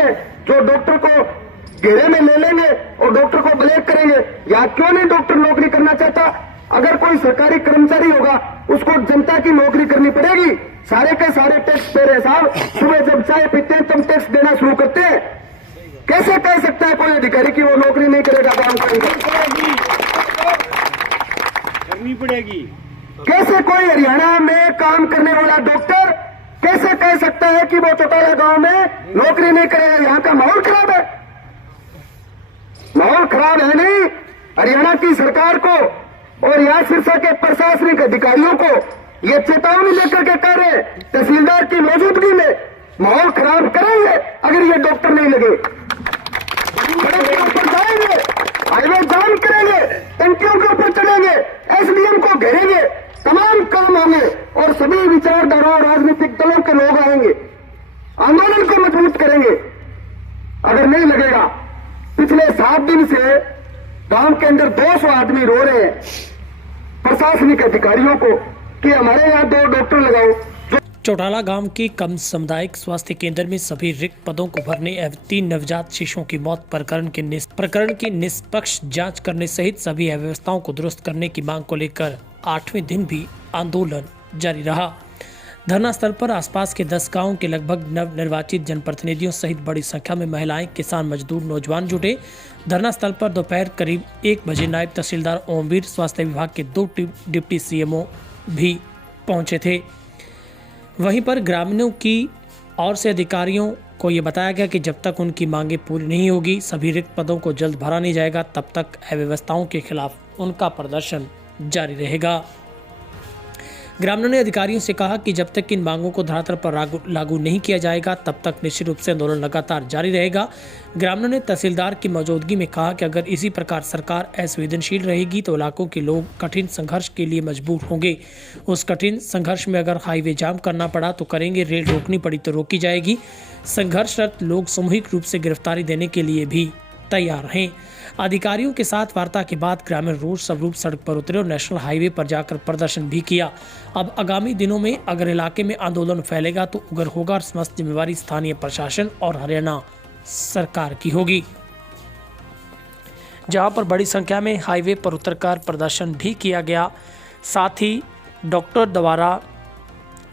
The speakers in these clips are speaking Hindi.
हैं जो डॉक्टर को घेरे में ले लेंगे और डॉक्टर को ब्लैक करेंगे। या क्यों नहीं डॉक्टर नौकरी करना चाहता? अगर कोई सरकारी कर्मचारी होगा उसको जनता की नौकरी करनी पड़ेगी। सारे के सारे टैक्स पे रहे साहब, सुबह जब चाय पीते हैं तब टैक्स देना शुरू करते हैं। कैसे कह सकता है कोई अधिकारी कि वो नौकरी नहीं करेगा, काम करनी पड़ेगी? कैसे कोई हरियाणा में काम करने वाला डॉक्टर कैसे कह सकता है कि वो चौटाला गांव में नौकरी नहीं करेगा? यहाँ का माहौल खराब है, माहौल खराब है नहीं। हरियाणा की सरकार को और यहाँ सिरसा के प्रशासनिक अधिकारियों को ये चेतावनी लेकर के कह रहे तहसीलदार की मौजूदगी में माहौल खराब करेंगे अगर ये डॉक्टर नहीं लगे। सड़क के ऊपर जाएंगे, हाईवे जाम करेंगे, टंकियों के ऊपर चढ़ेंगे, एसडीएम को घेरेंगे, तमाम काम होंगे और सभी विचारधारा और राजनीतिक दलों के लोग आएंगे, आंदोलन को मजबूत करेंगे। अगर नहीं लगेगा, पिछले 7 दिन से गांव के अंदर 200 आदमी रो रहे हैं प्रशासनिक अधिकारियों को कि हमारे यहाँ 2 डॉक्टर लगाओ। चौटाला गांव के कम सामुदायिक स्वास्थ्य केंद्र में सभी रिक्त पदों को भरने एवं 3 नवजात शिशुओं की मौत प्रकरण की निष्पक्ष जांच करने सहित सभी अव्यवस्थाओं को दुरुस्त करने की मांग को लेकर 8वें दिन भी आंदोलन जारी रहा। धरना स्थल पर आसपास के 10 गांवों के लगभग नव निर्वाचित जनप्रतिनिधियों सहित बड़ी संख्या में महिलाएं, किसान, मजदूर, नौजवान जुटे। धरना स्थल पर दोपहर करीब 1 बजे नायब तहसीलदार ओमवीर, स्वास्थ्य विभाग के 2 डिप्टी सीएमओ भी पहुंचे थे। वहीं पर ग्रामीणों की ओर से अधिकारियों को ये बताया गया कि जब तक उनकी मांगें पूरी नहीं होगी, सभी रिक्त पदों को जल्द भरा नहीं जाएगा, तब तक अव्यवस्थाओं के खिलाफ उनका प्रदर्शन जारी रहेगा। ग्रामीणों ने अधिकारियों से कहा कि जब तक इन मांगों को धरातल पर लागू नहीं किया जाएगा, तब तक निश्चित रूप से आंदोलन लगातार जारी रहेगा। ग्रामीणों ने तहसीलदार की मौजूदगी में कहा कि अगर इसी प्रकार सरकार असंवेदनशील रहेगी तो इलाकों के लोग कठिन संघर्ष के लिए मजबूर होंगे। उस कठिन संघर्ष में अगर हाईवे जाम करना पड़ा तो करेंगे, रेल रोकनी पड़ी तो रोकी जाएगी। संघर्षरत लोग सामूहिक रूप से गिरफ्तारी देने के लिए भी तैयार हैं। अधिकारियों के साथ वार्ता के बाद ग्रामीण रोड स्वरूप सड़क पर उतरे और नेशनल हाईवे पर जाकर प्रदर्शन भी किया। अब आगामी दिनों में अगर इलाके में आंदोलन फैलेगा तो उग्र होगा और समस्त जिम्मेवारी स्थानीय प्रशासन और हरियाणा सरकार की होगी। जहां पर बड़ी संख्या में हाईवे पर उतरकर प्रदर्शन भी किया गया। साथ ही डॉक्टर द्वारा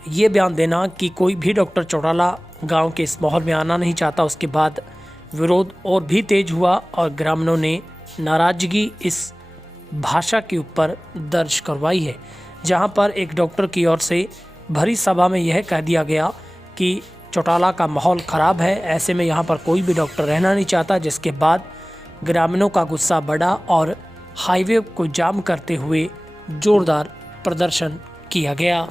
ये बयान देना कि कोई भी डॉक्टर चौटाला गाँव के इस माहौल में आना नहीं चाहता। उसके बाद विरोध और भी तेज हुआ और ग्रामीणों ने नाराजगी इस भाषा के ऊपर दर्ज करवाई है, जहां पर एक डॉक्टर की ओर से भरी सभा में यह कह दिया गया कि चौटाला का माहौल ख़राब है, ऐसे में यहां पर कोई भी डॉक्टर रहना नहीं चाहता। जिसके बाद ग्रामीणों का गुस्सा बढ़ा और हाईवे को जाम करते हुए जोरदार प्रदर्शन किया गया।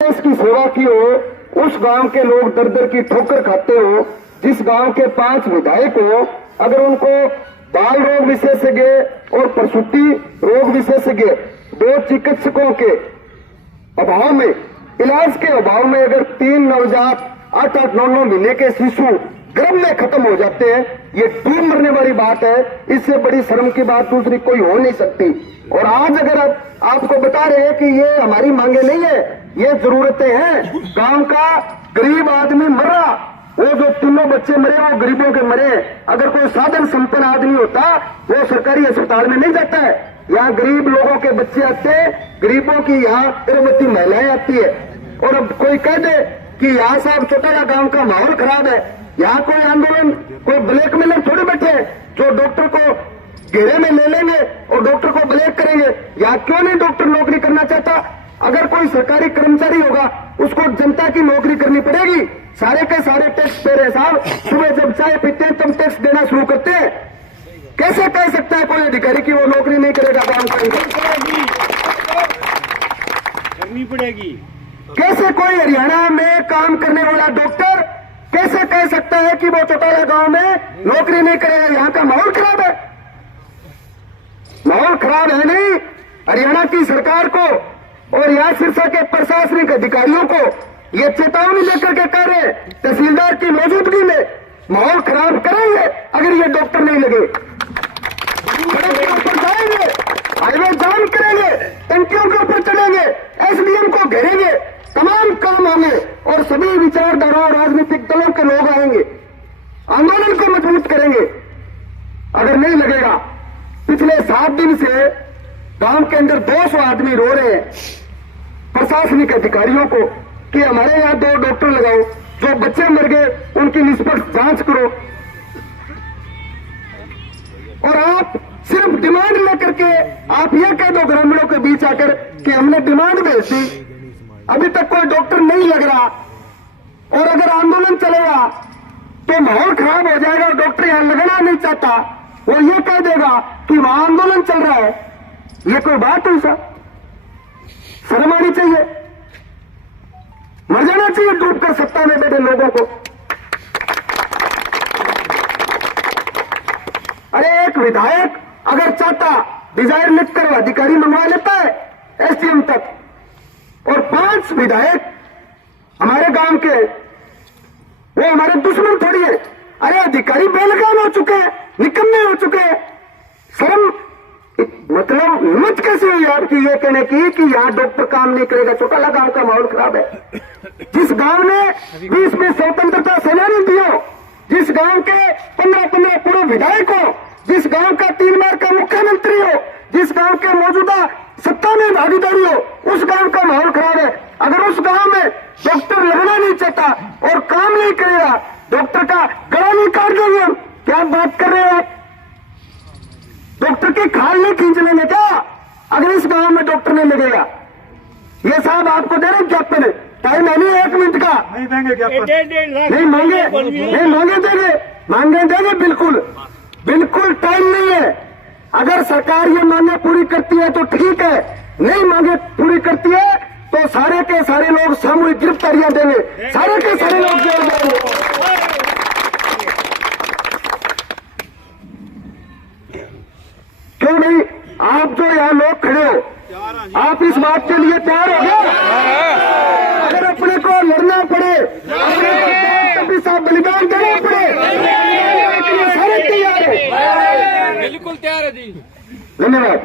की सेवा की हो, उस गांव के लोग दर दर की ठोकर खाते हो। जिस गांव के 5 विधायक हो, अगर उनको बाल रोग विशेषज्ञ और प्रसूति रोग विशेषज्ञ 2 चिकित्सकों के अभाव में, इलाज के अभाव में अगर 3 नवजात 8-8, 9-9 महीने के शिशु गर्भ में खत्म हो जाते हैं, ये डूब मरने वाली बात है। इससे बड़ी शर्म की बात दूसरी कोई हो नहीं सकती। और आज अगर आपको बता रहे हैं कि ये हमारी मांगे नहीं है, ये जरूरतें हैं। गांव का गरीब आदमी मर रहा, वो जो 3 बच्चे मरे वो गरीबों के मरे। अगर कोई साधन संपन्न आदमी होता वो सरकारी अस्पताल में नहीं जाता है। यहाँ गरीब लोगों के बच्चे आते हैं, गरीबों की यहाँ गर्भवती महिलाएं आती है। और अब कोई कह दे कि यहाँ साहब चौटाला गांव का माहौल खराब है, यहाँ कोई आंदोलन, कोई ब्लैकमेलर थोड़े बैठे हैं जो डॉक्टर को घेरे में ले लेंगे और डॉक्टर को ब्लैक करेंगे। यहाँ क्यों नहीं डॉक्टर नौकरी करना चाहता? अगर कोई सरकारी कर्मचारी होगा उसको जनता की नौकरी करनी पड़ेगी। सारे के सारे टैक्स पे रहे साहब, सुबह जब चाय पीते हैं तब टैक्स देना शुरू करते हैं। कैसे कह सकता है कोई अधिकारी कि वो नौकरी नहीं करेगा, काम करनी पड़ेगी? कैसे कोई हरियाणा में काम करने वाला डॉक्टर कैसे कह सकता है कि वो चौटाला गांव में नौकरी नहीं करेगा? यहाँ का माहौल खराब है, माहौल खराब है नहीं। हरियाणा की सरकार को और यहाँ सिरसा के प्रशासनिक अधिकारियों को ये चेतावनी लेकर के कह रहे तहसीलदार की मौजूदगी में माहौल खराब करेंगे अगर ये डॉक्टर नहीं लगे। सड़क के ऊपर जाएंगे, हाईवे जाम करेंगे, टंकियों के ऊपर चढ़ेंगे, एसडीएम को घेरेंगे, सभी विचारधारा और राजनीतिक दलों के लोग आएंगे, आंदोलन को मजबूत करेंगे। अगर नहीं लगेगा, पिछले 7 दिन से गांव के अंदर 200 आदमी रो रहे हैं प्रशासनिक अधिकारियों को कि हमारे यहाँ 2 डॉक्टर लगाओ, जो बच्चे मर गए उनकी निष्पक्ष जांच करो। और आप सिर्फ डिमांड लेकर के आप ये कह दो ग्रामीणों के बीच आकर कि हमने डिमांड भेज दी, अभी तक कोई डॉक्टर नहीं लग रहा, और अगर आंदोलन चलेगा तो माहौल खराब हो जाएगा। डॉक्टर यहां लगना नहीं चाहता, वो ये कह देगा कि वहां आंदोलन चल रहा है। ये कोई बात है? सर, शर्म आनी चाहिए, मर जाना चाहिए डूबकर सत्ता में बैठे लोगों को। अरे एक विधायक अगर चाहता डिजायर लिखकर अधिकारी मंगवा लेता है एसडीएम तक, और 5 विधायक हमारे गांव के वो हमारे दुश्मन थोड़ी है। अरे अधिकारी बेलगाम हो चुके हैं, निकम्मे हो चुके हैं। शर्म, मतलब हिम्मत कैसे हुई आपकी ये कहने की कि यहाँ डॉक्टर काम नहीं करेगा? चौटाला गांव का माहौल खराब है। जिस गांव ने 20 में स्वतंत्रता सेनानी दियो, जिस गांव के 15 पूर्व विधायक हो, जिस गांव का 3 बार का मुख्यमंत्री हो, जिस गांव के मौजूदा सत्ता में भागीदारी हो, उस गांव का माहौल खराब है। अगर उस गांव में डॉक्टर लगना नहीं चाहता और काम नहीं करेगा, डॉक्टर का गला नहीं काट देंगे हम। क्या बात कर रहे हैं आप? डॉक्टर की खाल नहीं खींच लेंगे क्या अगर इस गांव में डॉक्टर नहीं लगेगा? ये साहब आपको दे रहे ज्ञापन, टाइम है नहीं 1 मिनट का, नहीं देंगे ज्ञापन, नहीं मांगे देंगे, बिल्कुल टाइम नहीं है। अगर सरकार ये मांगे पूरी करती है तो ठीक है, नहीं मांगे पूरी करती है तो सारे के सारे लोग सामूहिक गिरफ्तारियां देंगे, सारे के सारे लोग जेल जाएंगे। क्यों नहीं? आप जो यहाँ लोग खड़े हो, आप इस बात के लिए तैयार हो गए? अगर अपने को लड़ना पड़े, अपने को कभी साथ बलिदान देना पड़े, सारे तैयार है। बिल्कुल तैयार है जी। धन्यवाद।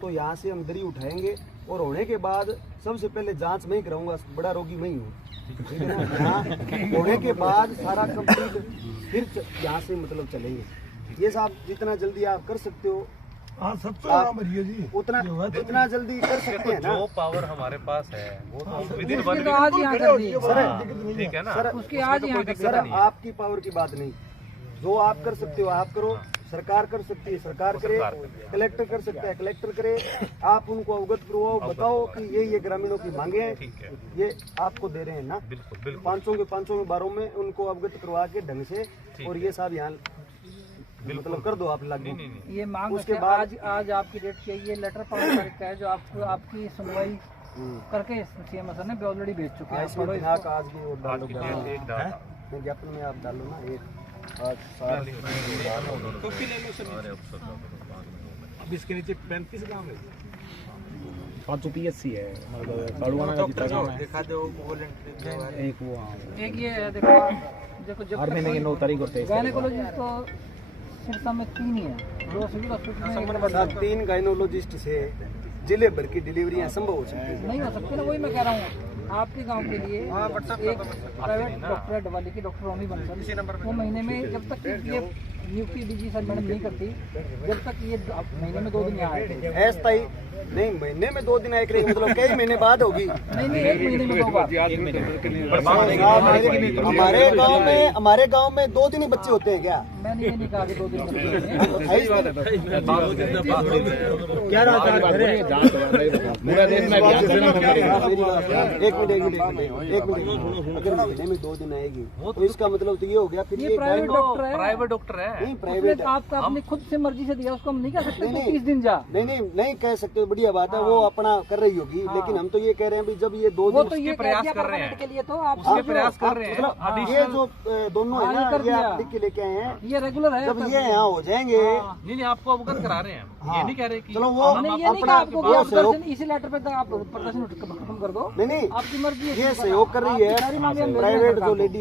तो यहाँ से हम दरी उठाएंगे और होने के बाद सबसे पहले जांच मैं ही कराऊंगा, बड़ा रोगी मैं ही हूँ, ठीक है ना। यहाँ होने के बाद सारा कंप्लीट फिर यहाँ से मतलब चलेंगे। ये साहब जितना जल्दी आप कर सकते हो उतना जितना जल्दी कर सकते हैं ना। जो पावर हमारे पास है वो तो विदिन उसकी तो आज यहाँ कर दी ठीक है ना। सर उसकी आज यहाँ कर सर आपकी पावर की बात नहीं, जो आप कर सकते हो आप करो, सरकार कर सकती है सरकार करे, कलेक्टर कर सकता है कलेक्टर करे। आप उनको अवगत करवाओ, बताओ कि ये ग्रामीणों की मांगे हैं, ये आपको दे रहे हैं ना। बिल्कुल 500 के बारों में उनको अवगत करवा के ढंग से, और ये साहब यहाँ मतलब कर दो आप लागू। ये मांग उसके उसके बाद- आज आपकी डेट की है, ये लेटर 5 तारीख का है जो आपको आपकी सुनवाई करके सीएम सर ने ऑलरेडी भेज चुके हैं। इसमें पढ़ो दिनांक इसको। आज की और डालो, एक डाल ज्ञापन में आप डालो ना 1 8 7 अब इसके नीचे 35 गाँव है। 5 PSC है, मतलब काड़ुआना का जितना काम है। दिखा दो एक वो एक ये है, देखो जब हर महीने की 9 तारीख होते हैं। गायनेकोलॉजिस्ट तो सिरसा में 3 ही है, 2 सिविल हॉस्पिटल में साहब 3 गायनोलॉजिस्ट से जिले भर की डिलीवरियां संभव हो सकती है। नहीं हो सकती ना, वही मैं कह रहा हूँ। आपके गांव के लिए एक प्राइवेट डॉक्टर है डवाली की, डॉक्टर रोमी बंसल, वो महीने में जब तक ये नियुक्ति डीजी सर मैडम नहीं करती, जब तक ये महीने में 2 दिन यहाँ आए। ऐसा ही नहीं, महीने में 2 दिन आए करेंगे, मतलब कई महीने बाद होगी। नहीं 1 महीने में 2 बार। हमारे गांव में 2 दिन ही बच्चे होते हैं क्या? मैंने ये नहीं कहा कि 2 दिन में पूरा देश में अभियान चल रहा है। एक मिनट अगर महीने में 2 दिन आएगी तो इसका मतलब तो ये हो गया फिर ये प्राइवेट डॉक्टर है, प्राइवेट डॉक्टर है। नहीं उसने प्राइवेट आपका अपनी खुद से मर्जी से दिया, उसको हम नहीं कह सकते नहीं, तू 30 दिन जा। नहीं कह सकते, बढ़िया बात है, वो अपना कर रही होगी, लेकिन हम तो ये कह रहे हैं भी जब ये 2 वो दिन तो ये प्रयास कह दिया कर रहे हैं। परमानेंट के लिए, तो आप उसके प्रयास कर रहे हैं। मतलब ये जो दोनों है हाँ, ये ना, कर ये दिया। आप लिख के लेके आए हैं, ये रेगुलर है। जब ये यहाँ हो जाएंगे नहीं आपको अवगत करा रहे हैं, ये नहीं कह रहे कि चलो वो हमने ये नहीं कहा आपको वो सहयोग, इसी लेटर पे आप प्रदर्शन खत्म कर दो, नहीं आपकी मर्जी है। ये सहयोग कर रही है सारी मांगे हम भेज प्राइवेट देंगे जो लेडी